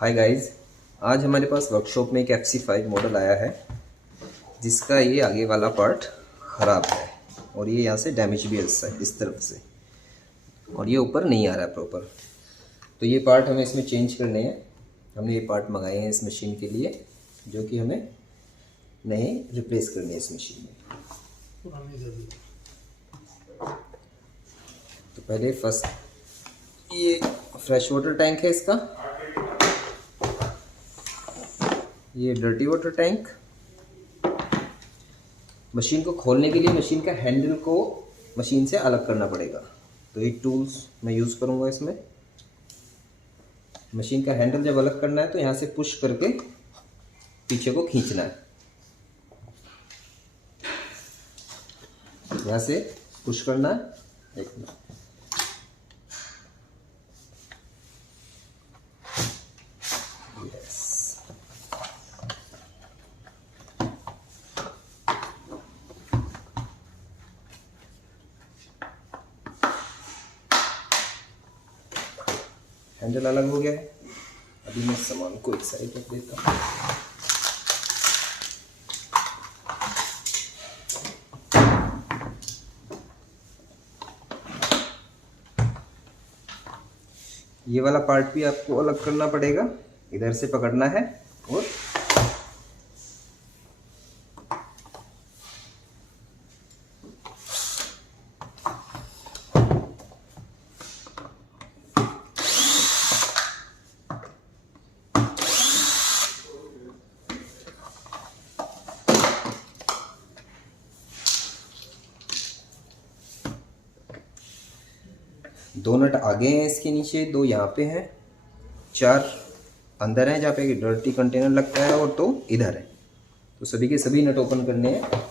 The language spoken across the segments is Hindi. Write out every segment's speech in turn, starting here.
हाय गाइस, आज हमारे पास वर्कशॉप में एक FC5 मॉडल आया है जिसका ये आगे वाला पार्ट ख़राब है और ये यहाँ से डैमेज भी है इस तरफ से, और ये ऊपर नहीं आ रहा है प्रॉपर। तो ये पार्ट हमें इसमें चेंज करने हैं। हमने ये पार्ट मंगाए हैं इस मशीन के लिए, जो कि हमें नए रिप्लेस करने हैं इस मशीन में। तो पहले फर्स्ट ये फ्रेश वाटर टैंक है इसका, ये डर्टी वाटर टैंक। मशीन को खोलने के लिए मशीन का हैंडल को मशीन से अलग करना पड़ेगा, तो ये टूल्स मैं यूज़ करूँगा इसमें। मशीन का हैंडल जब अलग करना है तो यहाँ से पुश करके पीछे को खींचना है, यहाँ से पुश करना है। एक मिनट, हैंडल अलग हो गया है। अभी मैं सामान को एक साइड रख देता हूँ। ये वाला पार्ट भी आपको अलग करना पड़ेगा, इधर से पकड़ना है और दो नट आगे हैं इसके नीचे, दो यहाँ पे हैं, चार अंदर हैं जहाँ पे डर्टी कंटेनर लगता है, और दो इधर है। तो सभी के सभी नट ओपन करने हैं।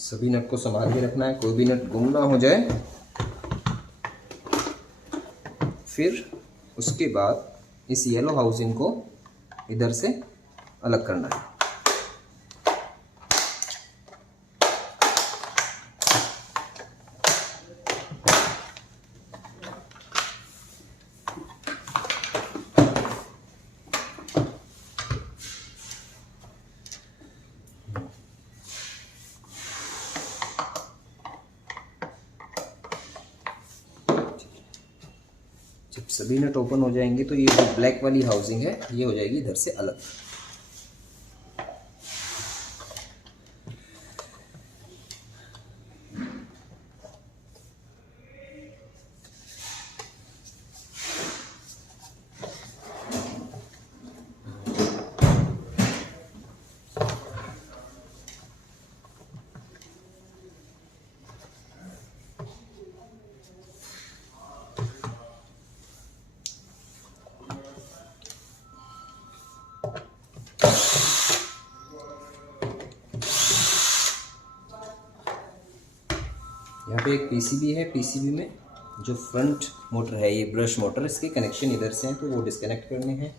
सभी नट को संभाल के रखना है, कोई भी नट गुम ना हो जाए। फिर उसके बाद इस येलो हाउसिंग को इधर से अलग करना है। जब सभी नट ओपन हो जाएंगे तो ये जो ब्लैक वाली हाउसिंग है ये हो जाएगी इधर से अलग। यहाँ पे एक पीसीबी है, पीसीबी में जो फ्रंट मोटर है ये ब्रश मोटर, इसके कनेक्शन इधर से हैं तो वो डिस्कनेक्ट करने हैं।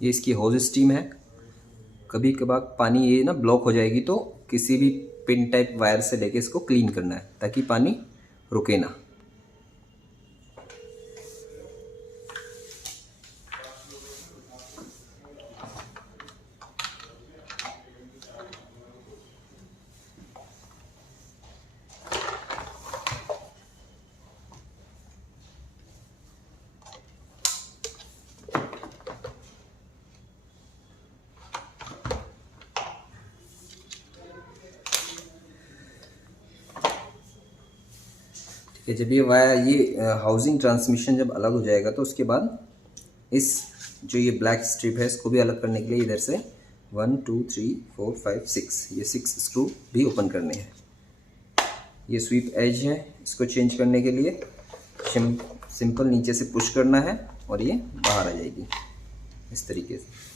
ये इसकी हॉज स्टीम है, कभी कभार पानी ये ना ब्लॉक हो जाएगी, तो किसी भी पिन टाइप वायर से लेके इसको क्लीन करना है ताकि पानी रुके ना। जब ये वायर ये हाउसिंग ट्रांसमिशन जब अलग हो जाएगा तो उसके बाद इस जो ये ब्लैक स्ट्रिप है इसको भी अलग करने के लिए इधर से 1 2 3 4 5 6 ये 6 स्क्रू भी ओपन करने हैं। ये स्वीप एज है, इसको चेंज करने के लिए सिंपल नीचे से पुश करना है और ये बाहर आ जाएगी इस तरीके से।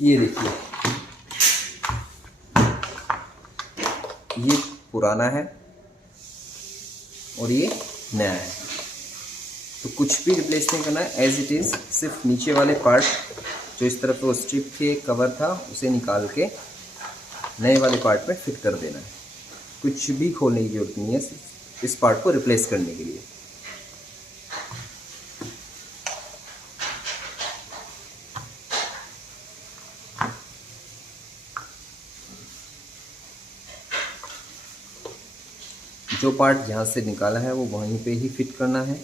ये देखिए ये पुराना है और ये नया है, तो कुछ भी रिप्लेस नहीं करना है, एज इट इज़। सिर्फ नीचे वाले पार्ट जो इस तरफ वो स्ट्रिप के कवर था उसे निकाल के नए वाले पार्ट पे फिट कर देना है। कुछ भी खोलने की जरूरत नहीं है इस पार्ट को रिप्लेस करने के लिए। जो पार्ट जहाँ से निकाला है वो वहीं पे ही फिट करना है।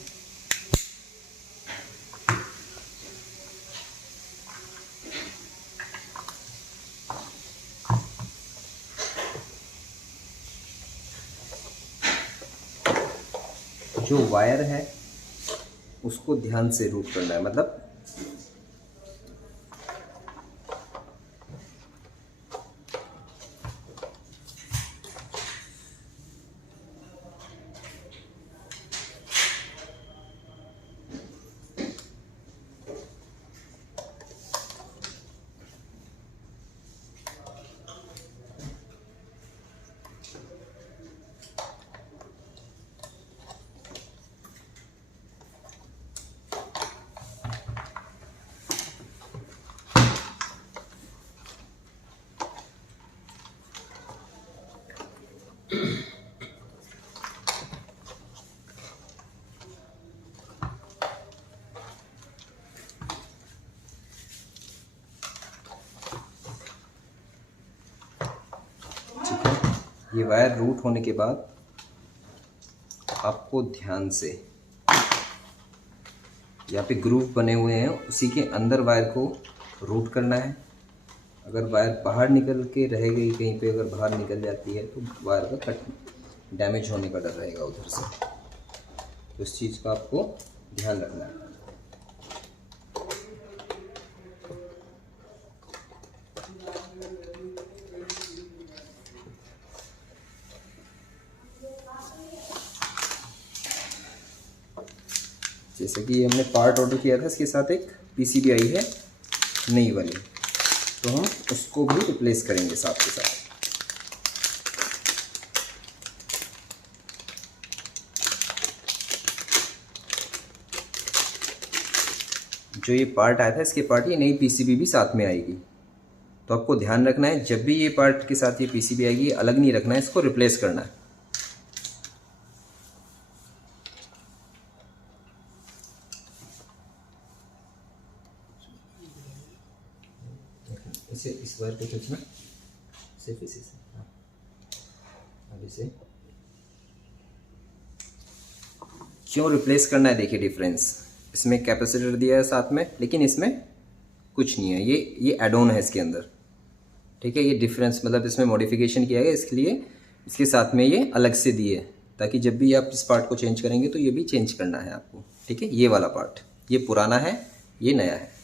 जो वायर है उसको ध्यान से रूट करना है, मतलब ये वायर रूट होने के बाद आपको ध्यान से यहाँ पे ग्रूव बने हुए हैं उसी के अंदर वायर को रूट करना है। अगर वायर बाहर निकल के रह गई कहीं पे, अगर बाहर निकल जाती है तो वायर का कट डैमेज होने का डर रहेगा उधर से, तो इस चीज़ का आपको ध्यान रखना है। जैसे कि हमने पार्ट ऑर्डर किया था, इसके साथ एक पीसीबी आई है नई वाली, तो हम उसको भी रिप्लेस करेंगे साथ के साथ। जो ये पार्ट आया था इसके पार्ट, ये नई पीसीबी भी साथ में आएगी। तो आपको ध्यान रखना है, जब भी ये पार्ट के साथ ये पीसीबी आएगी अलग नहीं रखना है, इसको रिप्लेस करना है। इसे इस वायर को खींचना, सिर्फ इसी से। हाँ, अब इसे क्यों रिप्लेस करना है, देखिए डिफरेंस, इसमें कैपेसिटर दिया है साथ में, लेकिन इसमें कुछ नहीं है, ये एड ऑन है इसके अंदर, ठीक है। ये डिफरेंस मतलब इसमें मॉडिफिकेशन किया गया, इसके लिए इसके साथ में ये अलग से दिए, ताकि जब भी आप इस पार्ट को चेंज करेंगे तो ये भी चेंज करना है आपको, ठीक है। ये वाला पार्ट, ये पुराना है, ये नया है।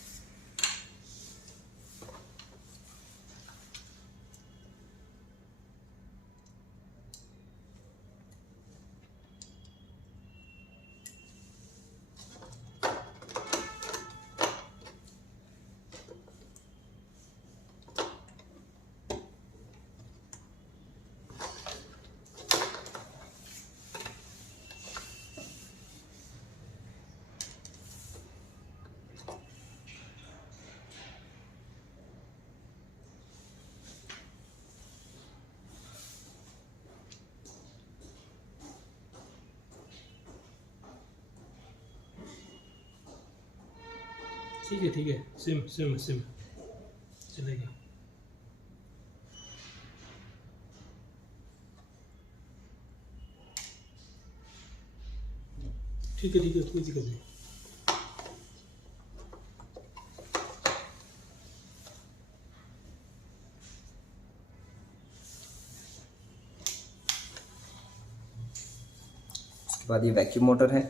ठीक है, सिम सिम सिम चलेगा। ठीक है, कोई दिक्कत नहीं। उसके बाद ये वैक्यूम मोटर है,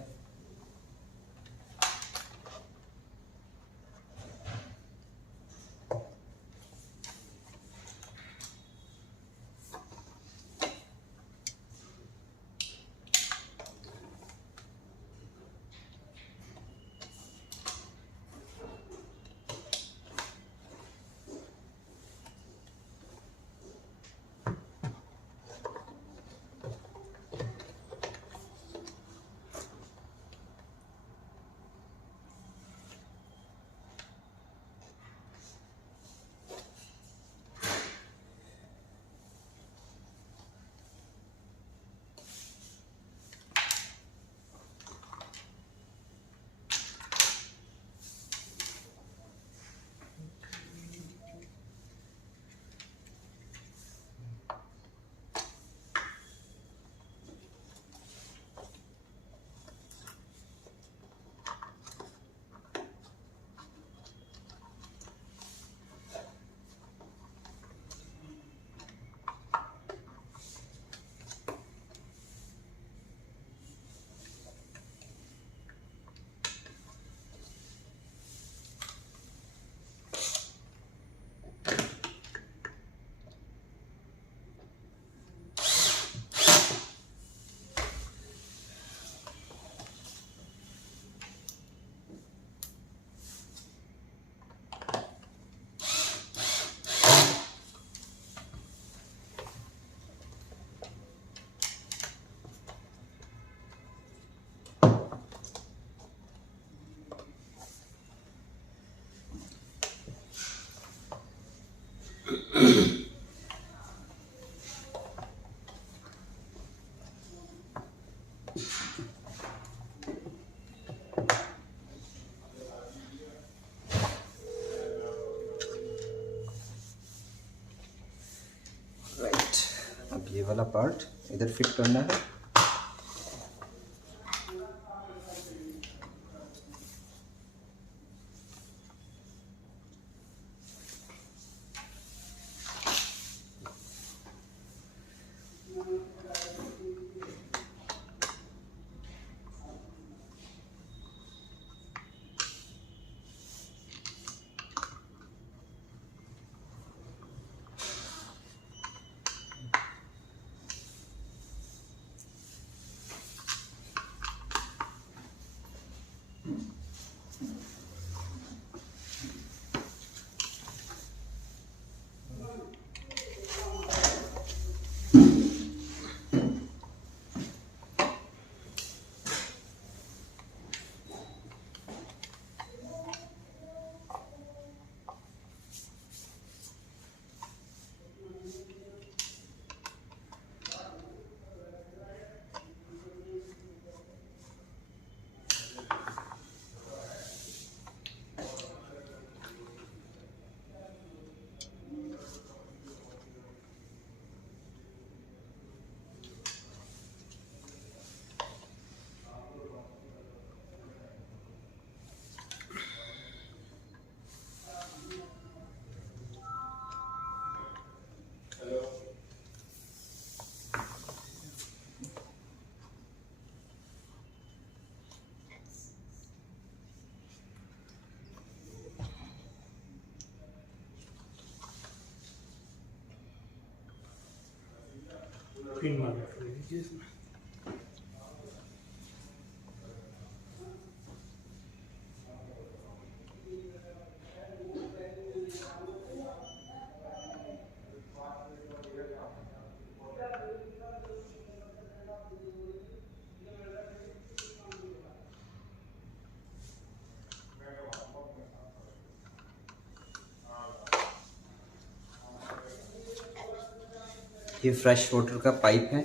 राइट। अब ये वाला पार्ट इधर फिट करना है। पिन मारना पड़ेगी इसमें। ये फ्रेश वाटर का पाइप है।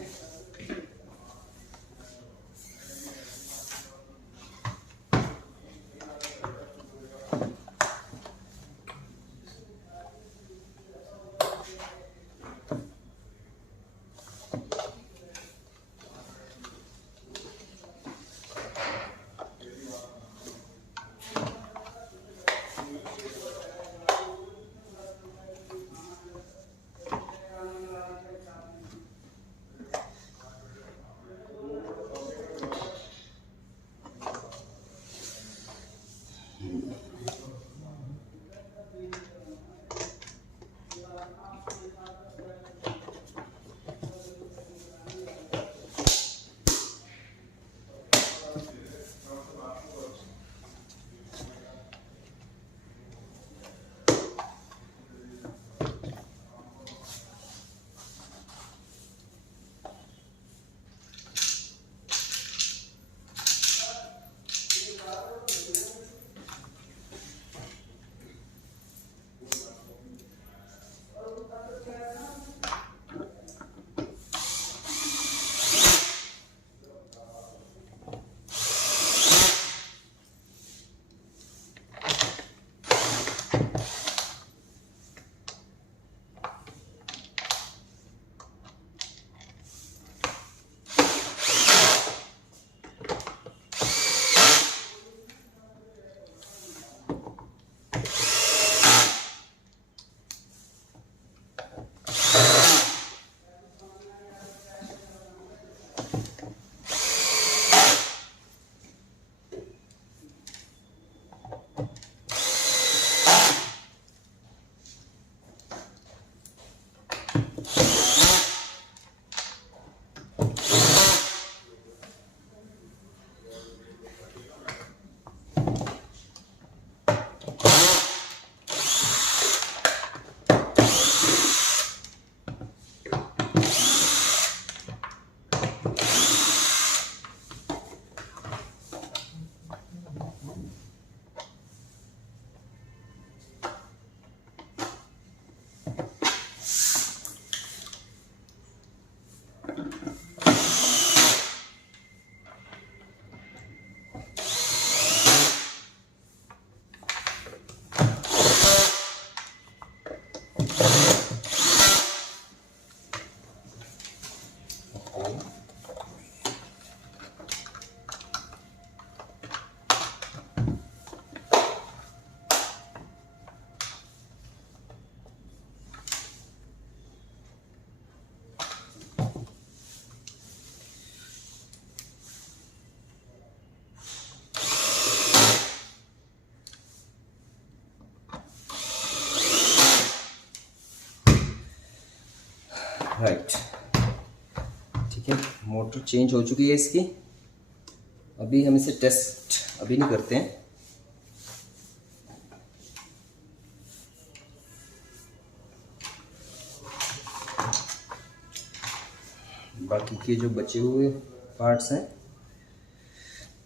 राइट, ठीक है। मोटर चेंज हो चुकी है इसकी। अभी हम इसे टेस्ट अभी नहीं करते हैं। बाकी के जो बचे हुए पार्ट्स हैं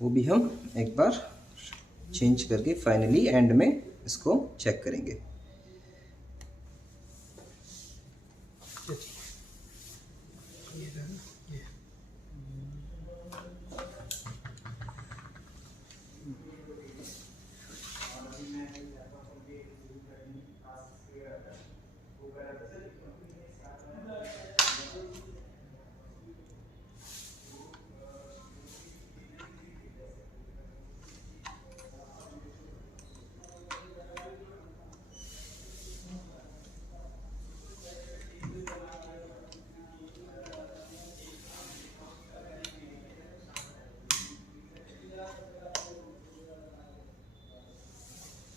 वो भी हम एक बार चेंज करके फाइनली एंड में इसको चेक करेंगे। ये रहा ना, ये।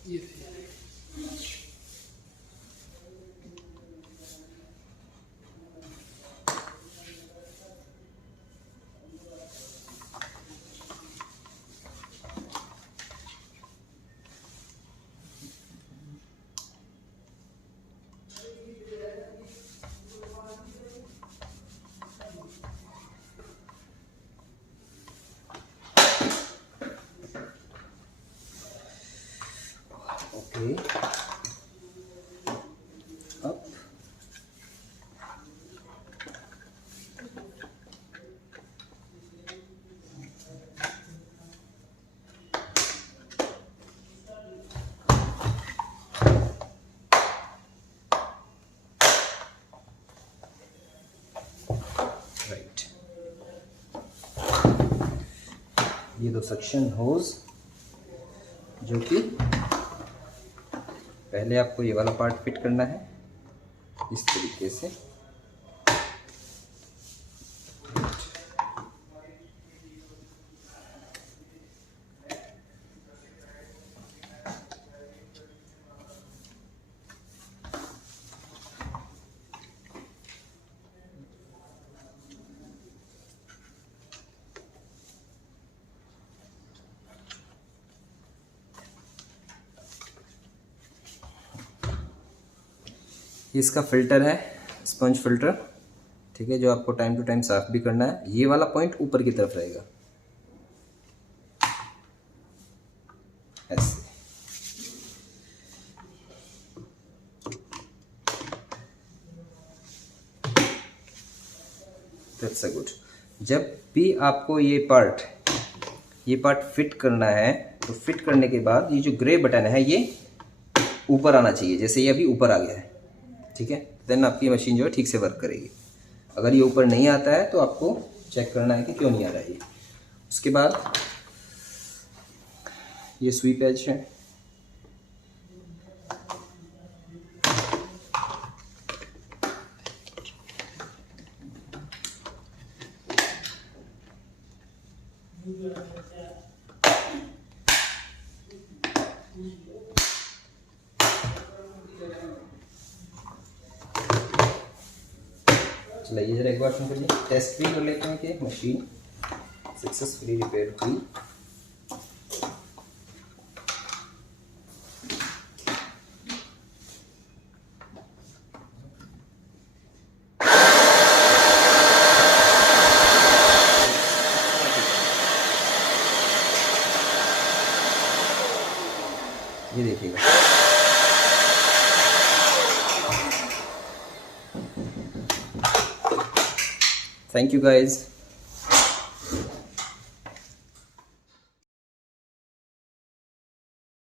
ये ओके, अप, राइट। ये दो सक्शन होज जो कि पहले आपको ये वाला पार्ट फिट करना है इस तरीके से। ये इसका फिल्टर है, स्पंज फिल्टर, ठीक है, जो आपको टाइम टू टाइम साफ भी करना है। ये वाला पॉइंट ऊपर की तरफ रहेगा ऐसे। That's good. जब भी आपको ये पार्ट फिट करना है तो फिट करने के बाद ये जो ग्रे बटन है ये ऊपर आना चाहिए। जैसे ये अभी ऊपर आ गया है, ठीक है, देन आपकी मशीन जो है ठीक से वर्क करेगी। अगर ये ऊपर नहीं आता है तो आपको चेक करना है कि क्यों नहीं आ रहा है ये। उसके बाद ये स्वीप एज है, चलिए जरा एक बार सुन करिए, टेस्ट भी कर लेते हैं कि मशीन सक्सेसफुली रिपेयर हुई। ये देखिएगा, थैंक यू गाइज।